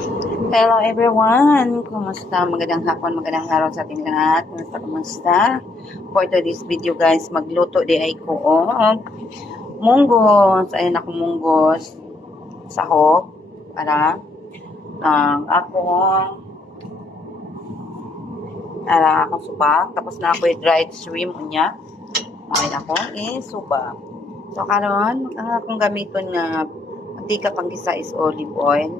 Hello everyone! Kumusta? Magandang hapon, magandang araw sa ating lahat. Kumusta? For today's video guys, magluto di ay ko munggos. Ayun ako munggos. Sahog. Para akong subak. Tapos na ako dried shrimp unya. Ayun ako subak. So karon ang akong gamiton nga mantika panggisa is olive oil.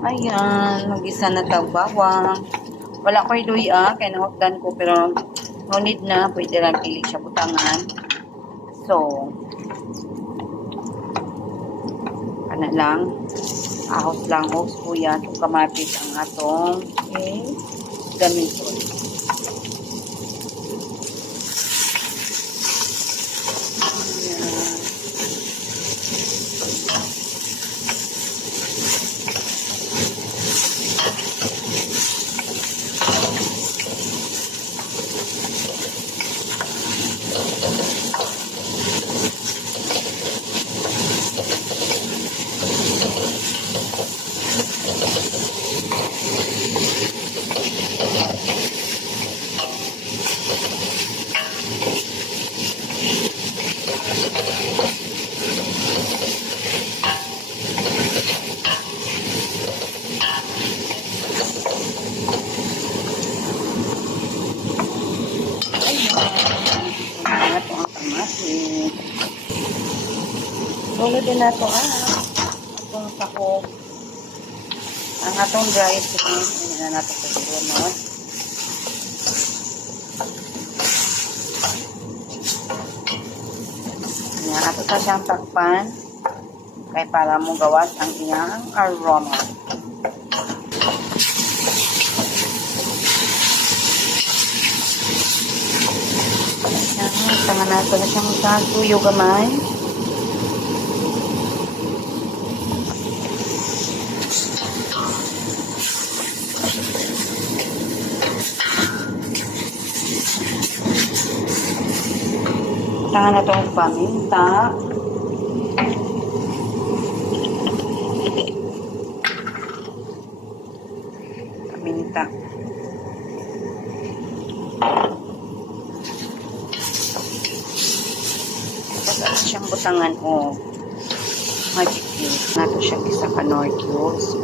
Ayan, mag-isa na tao bawang. Wala ko iluya, kaya nahukdan ko, pero no need na, pwede lang pili siya butangan. So, ano lang, ahos lang, ahos kuya, itong kamatis ang atong gamiton. Tulo din na ito atong sahog. Ang atong dry shrimp, hindi na natin sa bunot. Yan, ato sa siyang takpan kay para mo gawas ang iyang aroma. Yan, tanga nato na siyang tuyo gamay. Tangan na itong paminta. Paminta. Tapos siyang butangan magic tea. Nato siyang isa ka nor cubes.